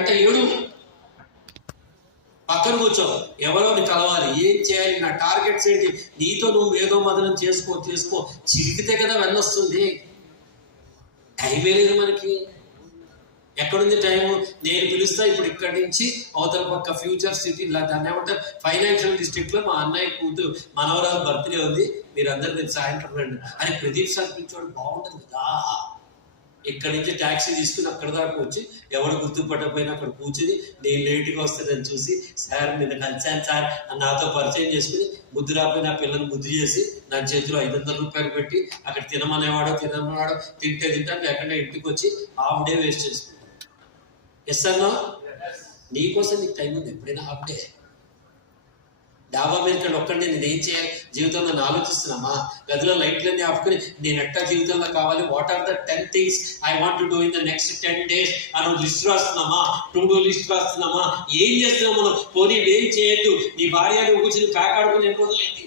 అంటే ఏడు పక్కన కూర్చో, ఎవరోని కలవాలి, ఏం చేయాలి, నా టార్గెట్స్ ఏంటి, నీతో నువ్వు ఏదో మదనం చేసుకో చిరిగితే కదా వెళ్ళొస్తుంది. టైమే లేదు మనకి. ఎక్కడుంది టైము? నేను పిలుస్తా ఇప్పుడు ఇక్కడి నుంచి అవతల పక్క ఫ్యూచర్ సిటీ, దాన్ని ఏమంటారు ఫైనాన్షియల్ డిస్ట్రిక్ట్ లో మా అన్నయ్య కూతురు మనవరాలు బర్త్డే ఉంది, మీరందరూ నేను సాయంత్రం రండి అని ప్రదీప్ సార్ పిలిచేవాడు బాగుంటుంది కదా. ఇక్కడి నుంచి ట్యాక్సీ తీసుకుని అక్కడ దాకా వచ్చి ఎవడు గుర్తుపట్టకపోయినా అక్కడ కూర్చుని నేను లేట్గా వస్తుందని చూసి, సార్ నిన్న కలిసాను సార్ అని నాతో పరిచయం చేసుకుని, ముద్దు రాపోయి నా పిల్లల్ని ముద్దు చేసి నా చేతిలో 500 రూపాయలు పెట్టి అక్కడ తినమనేవాడో తింటే తింటాను, లేకుండా ఇంటికి వచ్చి హాఫ్ డే వేస్ట్ చేసుకున్నాను. ఎస్ అన్నా, నీకోసం నీకు టైం ఉంది ఎప్పుడైనా హాఫ్ డే. డాబా మీద ఒక్కడే నేను ఏం చేయాలి జీవితంలో ఆలోచిస్తున్నామా? గదిలో లైట్లన్నీ ఆపుకుని నేను ఎట్టా జీవితంలో కావాలి, what are the 10 things I want to do in the next 10 days అని లిస్ట్ రాస్తున్నామా? టు డూ లిస్ట్ రాస్తున్నామా? ఏం చేస్తున్నాం మనం? పోనీ ఏం చేయొద్దు. నీ భార్య కూర్చుని కాకాడుకుని ఎన్ని రోజులైంది,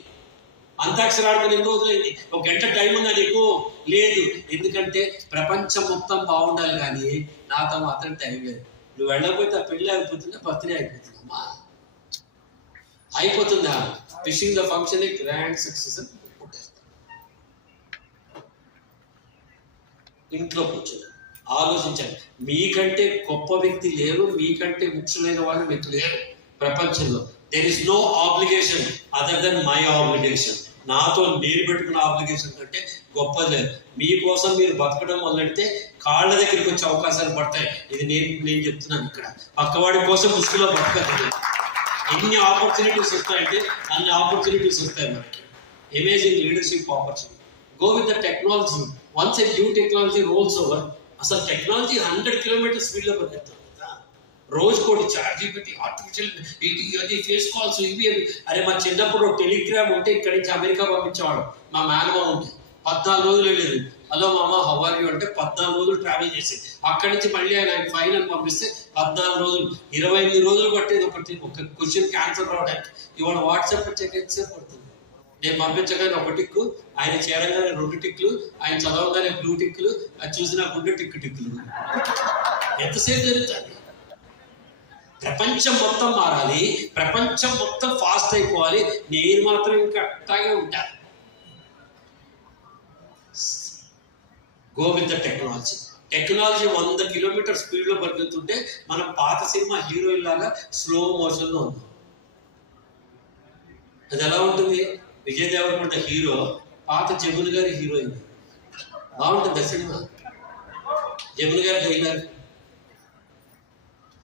అంతాక్షరి ఆడుకుని ఎన్ని రోజులైంది? ఒక గంట టైం ఉందా నీకు? లేదు. ఎందుకంటే ప్రపంచం మొత్తం బాగుండాలి కానీ నాతో మాత్రం టైం లేదు. నువ్వు వెళ్ళకపోతే ఆ పెళ్ళి అయిపోతుందా, బర్త్డే అయిపోతుందమ్మా? అయిపోతుందా? Fishing the function grand success అని ఇంట్లో కూర్చొని ఆలోచించండి. మీకంటే గొప్ప వ్యక్తి లేరు, మీకంటే ముఖ్యమైన వాళ్ళు మీకు లేరు ప్రపంచంలో. There is no obligation other than my obligation. నాతో నేను పెట్టుకున్న ఆబ్లిగేషన్ కంటే గొప్పది లేదు. మీకోసం మీరు బతకడం మొదలెడితే కాళ్ళ దగ్గరికి వచ్చే అవకాశాలు పడతాయి. ఇది నేను చెప్తున్నాను. ఇక్కడ పక్కవాడి కోసం ముసుగులో బతకదు. ఎన్ని ఆపర్చునిటీస్ వస్తాయంటే అన్ని ఆపర్చునిటీస్ వస్తాయి మనకి. Amazing leadership opportunity. Go with the technology. Once a new technology rolls over, అసలు టెక్నాలజీ 100 kilometers స్పీడ్లో బతుకుతాం కదా. రోజుకోటి ఛార్జీ పెట్టి ఆర్టిఫిషియల్ అది ఫేస్ కాల్స్ ఇవి అవి. అరే మా చిన్నప్పుడు టెలిగ్రామ్ ఉంటే ఇక్కడి నుంచి అమెరికా పంపించేవాడు. మా మేనమామ ఉంటే 14 రోజులు వెళ్ళేది. హలో మామ హౌ ఆర్ యూ అంటే 14 రోజులు ట్రావెల్ చేసి అక్కడి నుంచి మళ్ళీ ఆయన ఫైల్ అని పంపిస్తే 14 రోజులు, 28 రోజులు పట్టేది ఒక క్వశ్చన్కి ఆన్సర్ రావడానికి. ఇవాళ వాట్సాప్ చెక్ ఎంతసేపు పడుతుంది? నేను పంపించగానే 1 టిక్కు, ఆయన చేయడంగానే 2 టిక్లు, ఆయన చదవగానే బ్లూ టిక్లు, అది చూసిన గుండె టిక్కులు. ఎంతసేపు జరుగుతుంది? ప్రపంచం మొత్తం మారాలి, ప్రపంచం మొత్తం ఫాస్ట్ అయిపోవాలి, నేను మాత్రం ఇంకా అట్టాగే ఉంటాను. Go with the technology. Technology 100 kilometers స్పీడ్లో పరిగెత్తుంటే మనం పాత సినిమా హీరోయిన్ లాగా స్లో మోషన్లో ఉన్నాం. అది ఎలా ఉంటుంది? విజయ్ దేవరకొండ హీరో, పాత జమున గారి హీరోయిన్. బాగుంటుంది ఆ సినిమా. జమున గారి డైలాగ్